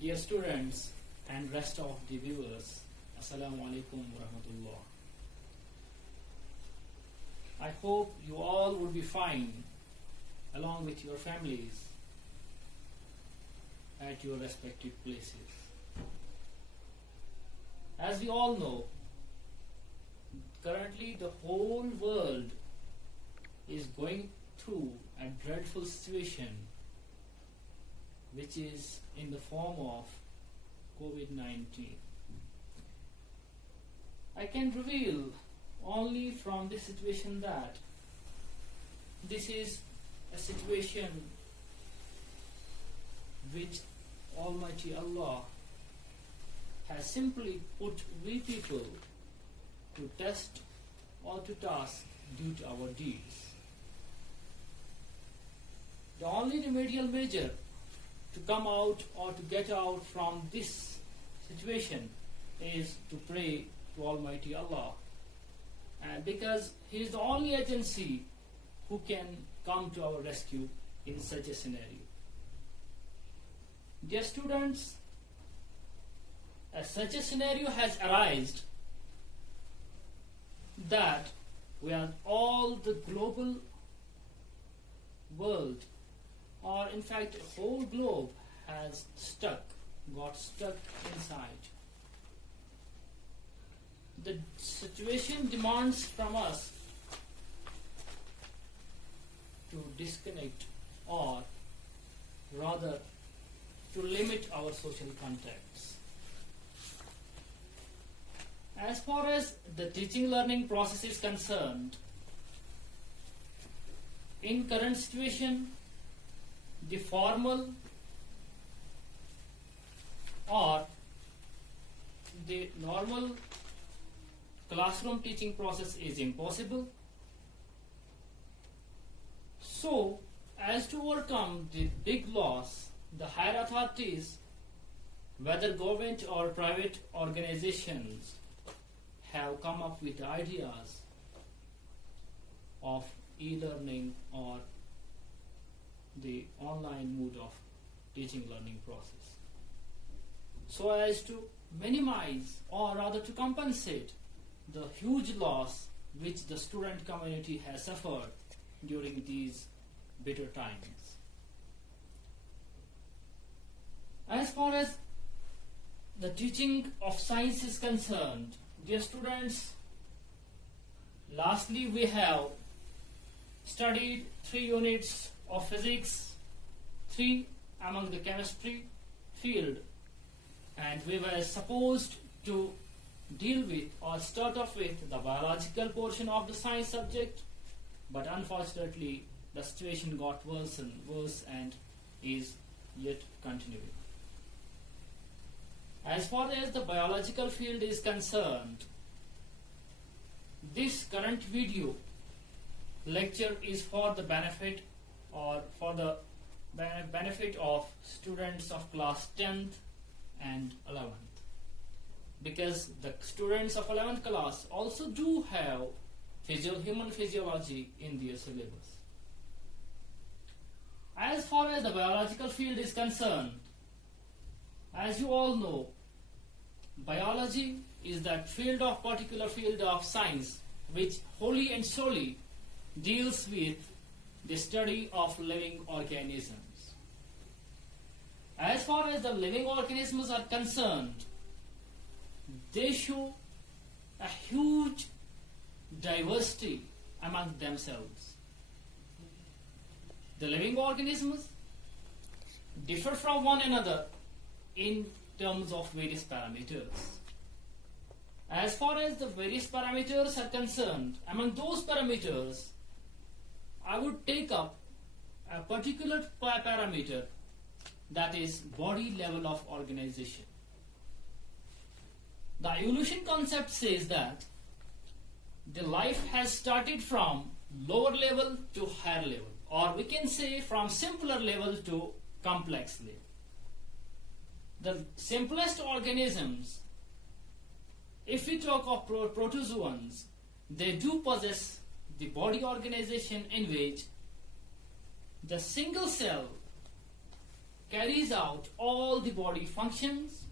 Dear students and rest of the viewers, Assalamu alaikum warahmatullah. I hope you all would be fine along with your families at your respective places. As we all know, currently the whole world is going through a dreadful situation which is in the form of COVID-19. I can reveal only from this situation that this is a situation which Almighty Allah has simply put we people to test or to task due to our deeds. The only remedial measure to come out or to get out from this situation is to pray to Almighty Allah, and because He is the only agency who can come to our rescue in such a scenario. Dear students, as such a scenario has arisen that where all the global world, or in fact the whole globe, has got stuck inside. The situation demands from us to disconnect, or rather to limit our social contacts. As far as the teaching learning process is concerned, in current situation, the formal or the normal classroom teaching process is impossible. So, as to overcome the big loss, the higher authorities, whether government or private organizations, have come up with ideas of e-learning or the online mode of teaching learning process, so as to minimize or rather to compensate the huge loss which the student community has suffered during these bitter times. As far as the teaching of science is concerned, dear students, lastly we have studied 3 units of physics, 3 among the chemistry field, and we were supposed to deal with or start off with the biological portion of the science subject, but unfortunately the situation got worse and is yet continuing. As far as the biological field is concerned, this current video lecture is for the benefit of students of class 10th and 11th, because the students of 11th class also do have human physiology in their syllabus. As far as the biological field is concerned, as you all know, biology is that particular field of science which wholly and solely deals with the study of living organisms. As far as the living organisms are concerned, they show a huge diversity among themselves. The living organisms differ from one another in terms of various parameters. As far as the various parameters are concerned, among those parameters, I would take up a particular parameter, that is body level of organization. The evolution concept says that the life has started from lower level to higher level, or we can say from simpler level to complex level. The simplest organisms, if we talk of protozoans, they do possess the body organization in which the single cell carries out all the body functions,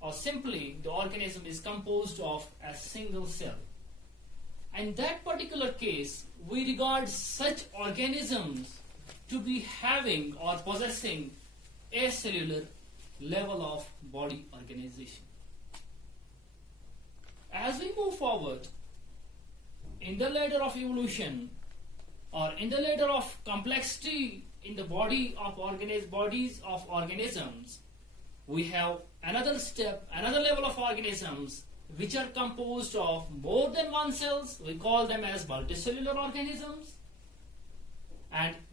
or simply the organism is composed of a single cell. In that particular case, we regard such organisms to be having or possessing a cellular level of body organization. As we move forward in the ladder of evolution, or in the ladder of complexity in the bodies of organisms, we have another step, another level of organisms which are composed of more than one cells. We call them as multicellular organisms.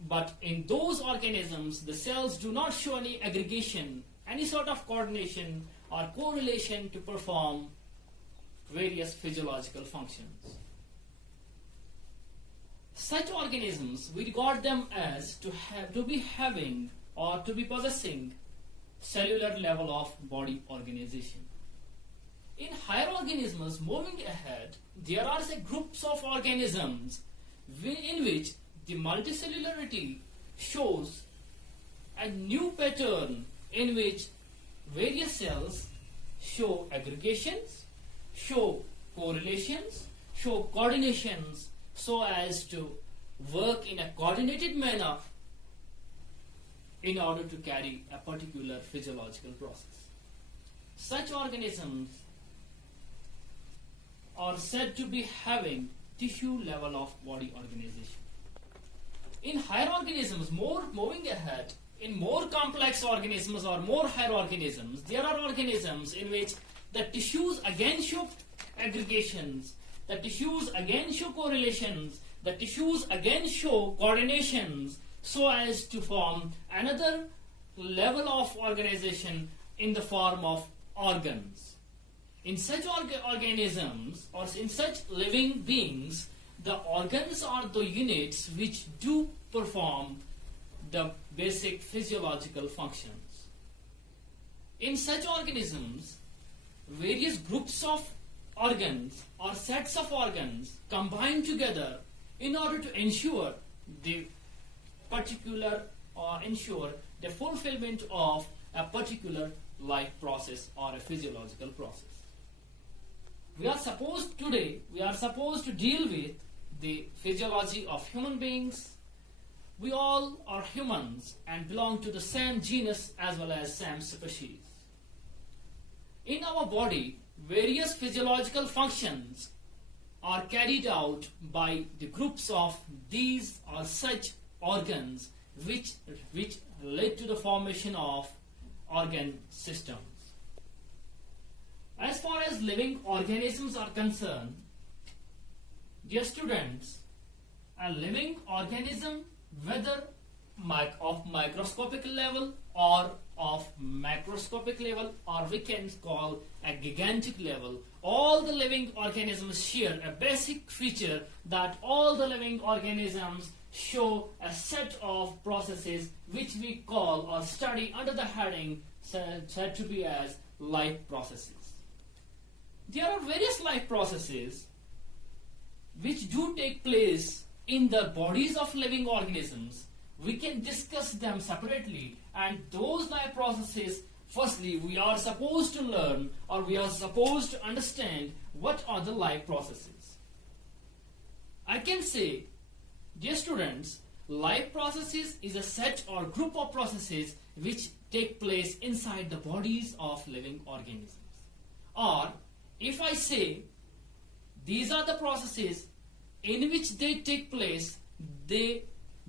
But in those organisms, the cells do not show any aggregation, any sort of coordination or correlation to perform various physiological functions. Such organisms, we regard them as to be having or to be possessing cellular level of body organization. In higher organisms, moving ahead, there are groups of organisms in which the multicellularity shows a new pattern in which various cells show aggregations, show correlations, show coordinations, so as to work in a coordinated manner in order to carry a particular physiological process. Such organisms are said to be having tissue level of body organization. In higher organisms, moving ahead, in more complex organisms or more higher organisms, there are organisms in which the tissues again show aggregations, the tissues again show correlations, the tissues again show coordinations, so as to form another level of organization in the form of organs. In such organisms or in such living beings, the organs are the units which do perform the basic physiological functions. In such organisms, various groups of organs or sets of organs combine together in order to ensure the fulfillment of a particular life process or a physiological process. We are supposed to deal with the physiology of human beings. We all are humans and belong to the same genus as well as same species. In our body, various physiological functions are carried out by the groups of these or such organs which led to the formation of organ systems. As far as living organisms are concerned, dear students, a living organism, whether of microscopic level or of macroscopic level, or we can call a gigantic level, all the living organisms share a basic feature that all the living organisms show a set of processes which we call or study under the heading said to be as life processes. There are various life processes which do take place in the bodies of living organisms. We can discuss them separately, and those life processes, firstly, we are supposed to learn or we are supposed to understand what are the life processes. I can say, dear students, life processes is a set or group of processes which take place inside the bodies of living organisms. Or, if I say, these are the processes in which they take place, they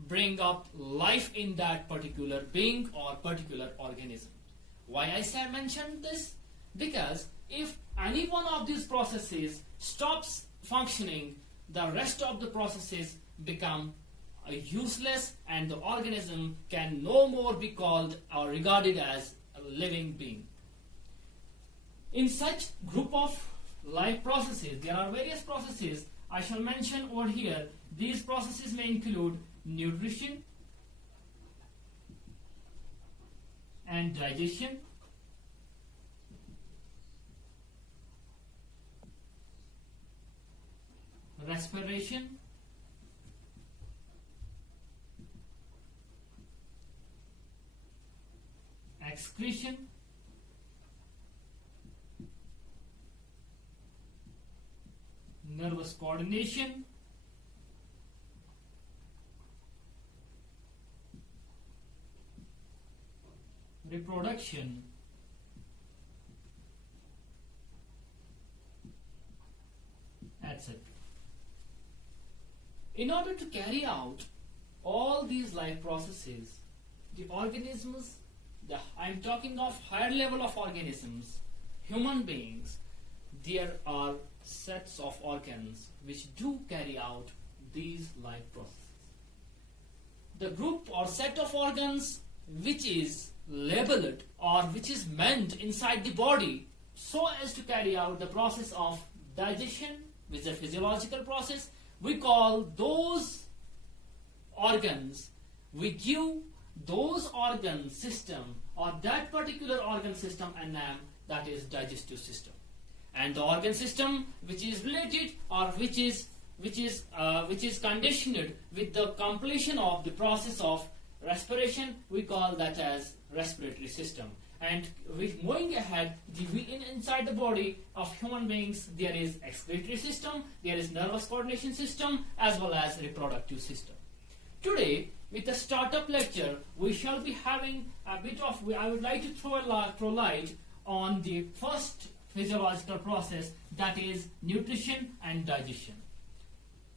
bring up life in that particular being or particular organism. Why I mentioned this? Because if any one of these processes stops functioning, the rest of the processes become useless and the organism can no more be called or regarded as a living being. In such group of life processes, there are various processes I shall mention over here. These processes may include nutrition and digestion, respiration, excretion, nervous coordination, reproduction, etc. In order to carry out all these life processes, the organisms, I'm talking of higher level of organisms, human beings, there are sets of organs which do carry out these life processes. The group or set of organs which is labeled or which is meant inside the body so as to carry out the process of digestion, which is a physiological process, we call those organs, we give those organ system or that particular organ system a name, that is digestive system. And the organ system which is related or which is conditioned with the completion of the process of respiration, we call that as respiratory system. And with moving ahead, inside the body of human beings, there is excretory system, there is nervous coordination system, as well as reproductive system. Today, with the startup lecture, we shall be having a bit of, I would like to throw light on the first physiological process, that is nutrition and digestion.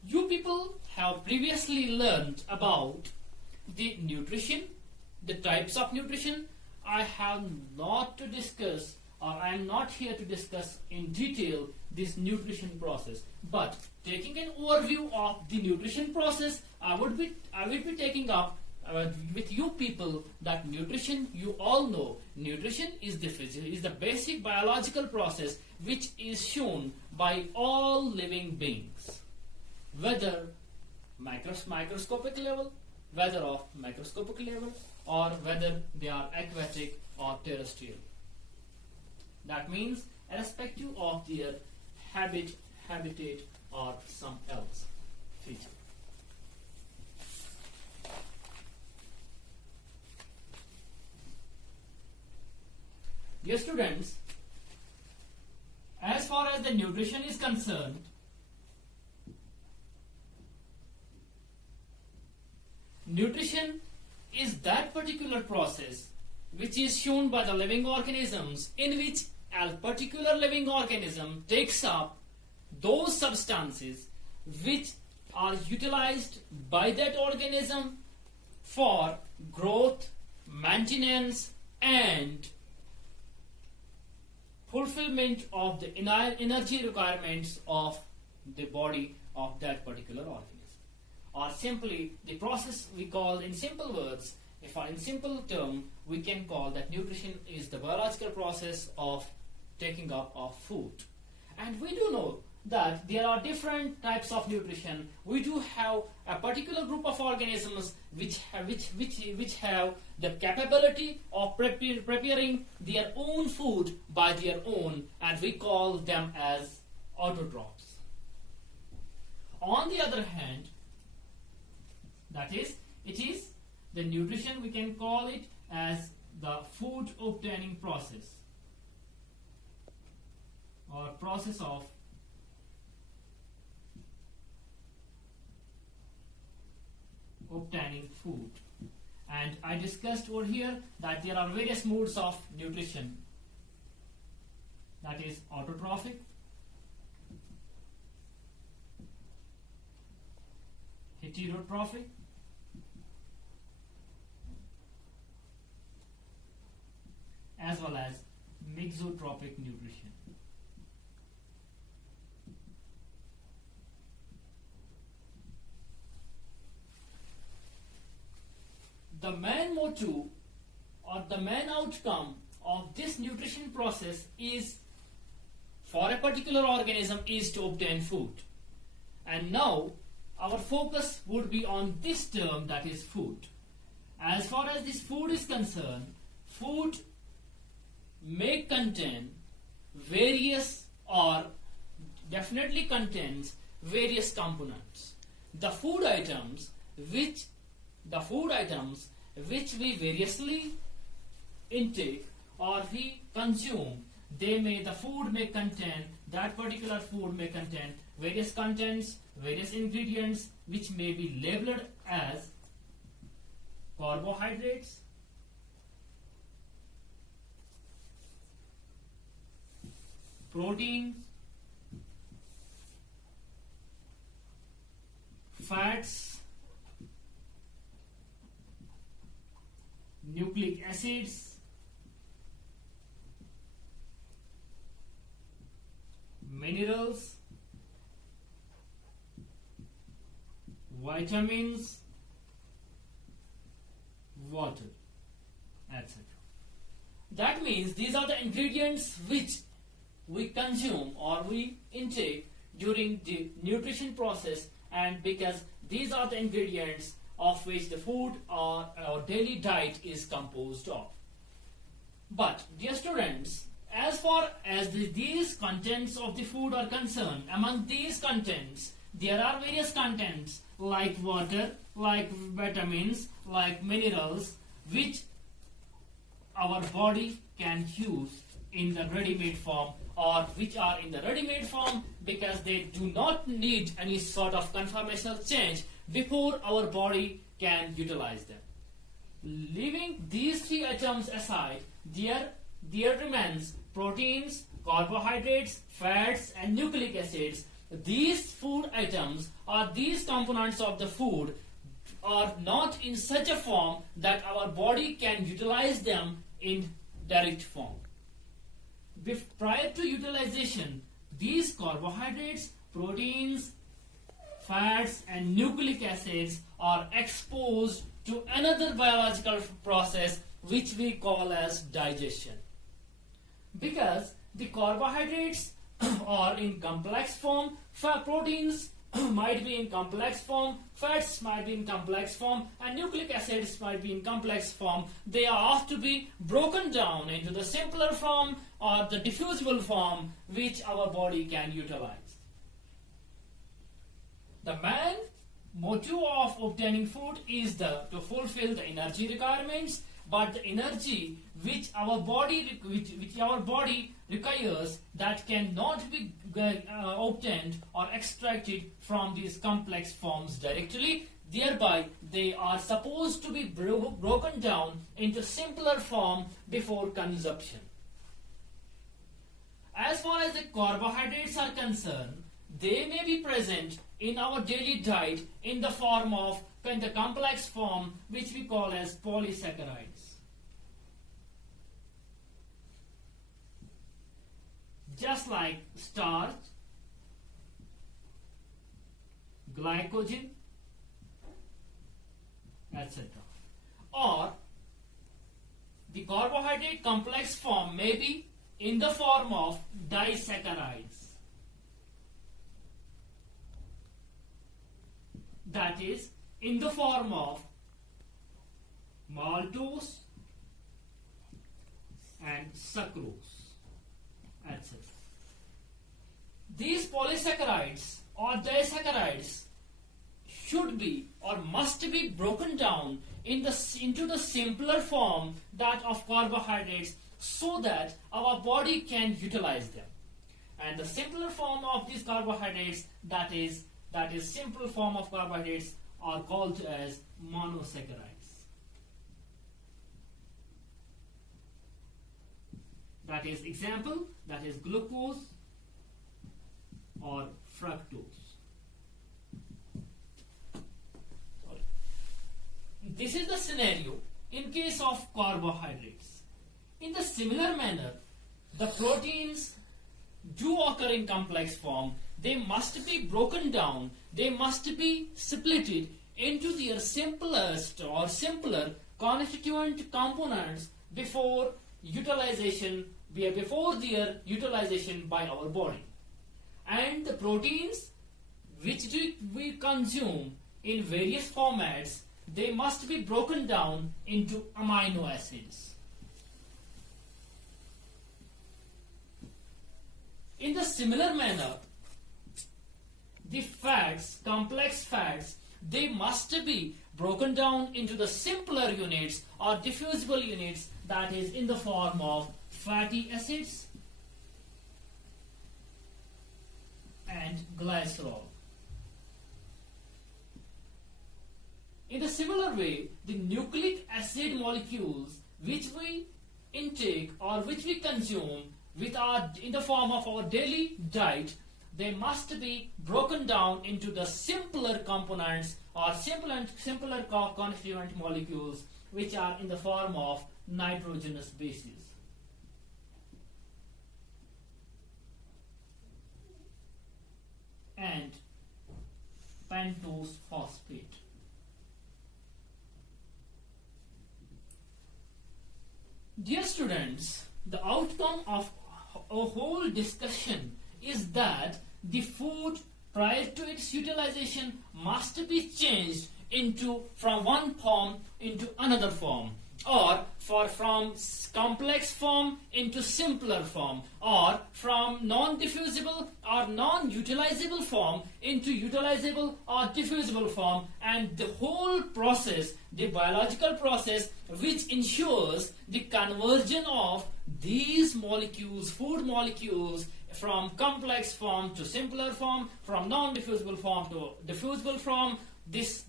You people have previously learned about the nutrition, the types of nutrition. I have not to discuss, or I am not here to discuss in detail this nutrition process. But taking an overview of the nutrition process, I will be taking up with you people that nutrition, you all know, nutrition is the basic biological process which is shown by all living beings, whether microscopic level, whether of microscopic level, or whether they are aquatic or terrestrial. That means irrespective of their habitat or some else feature. Dear students, as far as the nutrition is concerned, nutrition is that particular process which is shown by the living organisms, in which a particular living organism takes up those substances which are utilized by that organism for growth, maintenance, and fulfillment of the energy requirements of the body of that particular organism. Or simply, the process we call in simple words, if in simple term, we can call that nutrition is the biological process of taking up of food. And we do know that there are different types of nutrition. We do have a particular group of organisms which have the capability of preparing their own food by their own, and we call them as autotrophs. On the other hand, that is, it is the nutrition, we can call it as the food obtaining process or process of obtaining food. And I discussed over here that there are various modes of nutrition, that is autotrophic, heterotrophic, as well as mixotrophic nutrition. The main motto or the main outcome of this nutrition process is, for a particular organism, is to obtain food. And now our focus would be on this term, that is food. As far as this food is concerned, food may contain various, or definitely contains various components. The food items which we variously intake or we consume, the food may contain, that particular food may contain various contents, various ingredients which may be labeled as carbohydrates, proteins, fats, nucleic acids, minerals, vitamins, water, etc. That means these are the ingredients which we consume or we intake during the nutrition process, and because these are the ingredients of which the food or our daily diet is composed of. But dear students, as far as these contents of the food are concerned, among these contents there are various contents like water, like vitamins, like minerals, which our body can use in the ready-made form, or which are in the ready-made form because they do not need any sort of conformational change before our body can utilize them. Leaving these three items aside, there remains proteins, carbohydrates, fats, and nucleic acids. These food items or these components of the food are not in such a form that our body can utilize them in direct form. Prior to utilization, these carbohydrates, proteins, fats, and nucleic acids are exposed to another biological process which we call as digestion. Because the carbohydrates are in complex form, proteins might be in complex form, fats might be in complex form, and nucleic acids might be in complex form. They are asked to be broken down into the simpler form or the diffusible form which our body can utilize. The main motive of obtaining food is to fulfill the energy requirements, but the energy which our body requires, that cannot be obtained or extracted from these complex forms directly. Thereby, they are supposed to be broken down into simpler form before consumption. As far as the carbohydrates are concerned, they may be present in our daily diet in the form of, in the complex form which we call as polysaccharides. Just like starch, glycogen, etc. Or the carbohydrate complex form may be in the form of disaccharides. That is, in the form of maltose and sucrose, etc. These polysaccharides or disaccharides should be or must be broken down into the simpler form, that of carbohydrates, so that our body can utilize them. And the simpler form of these carbohydrates, that is simple form of carbohydrates, are called as monosaccharides. That is example, that is glucose or fructose. This is the scenario in case of carbohydrates. In the similar manner, the proteins do occur in complex form. They must be broken down, they must be splitted into their simplest or simpler constituent components before their utilization by our body. And the proteins which we consume in various formats, they must be broken down into amino acids. In the similar manner, the fats, complex fats, they must be broken down into the simpler units or diffusible units, that is in the form of fatty acids and glycerol. In a similar way, the nucleic acid molecules which we intake or which we consume in the form of our daily diet, they must be broken down into the simpler components or simpler constituent molecules which are in the form of nitrogenous bases. And pentose phosphate. Dear students, the outcome of a whole discussion is that the food prior to its utilization must be changed from one form into another form, or from complex form into simpler form, or from non-diffusible or non-utilizable form into utilizable or diffusible form, and the whole process, the biological process which ensures the conversion of these molecules, food molecules, from complex form to simpler form, from non-diffusible form to diffusible form,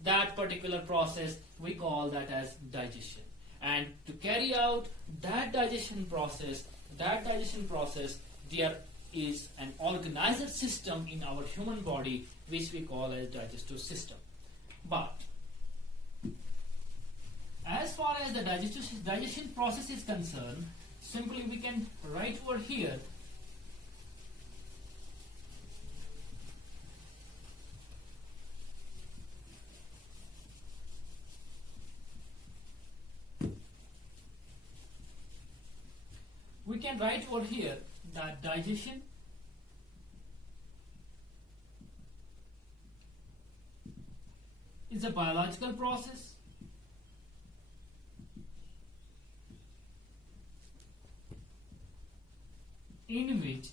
that particular process, we call that as digestion. And to carry out that digestion process, there is an organizer system in our human body which we call as digestive system. But as far as the digestion process is concerned, simply we can write over here that digestion is a biological process in which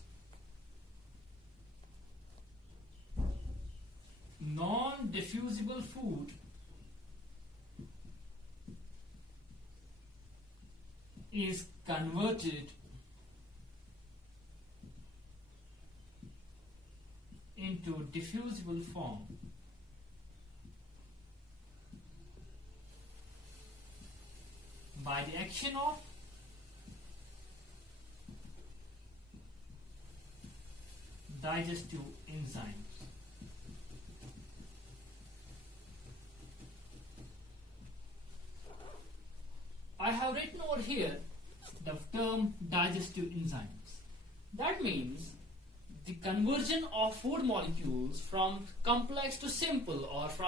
non-diffusible food is converted into diffusible form by the action of digestive enzymes. I have written over here the term digestive enzymes. That means the conversion of food molecules from complex to simple, or from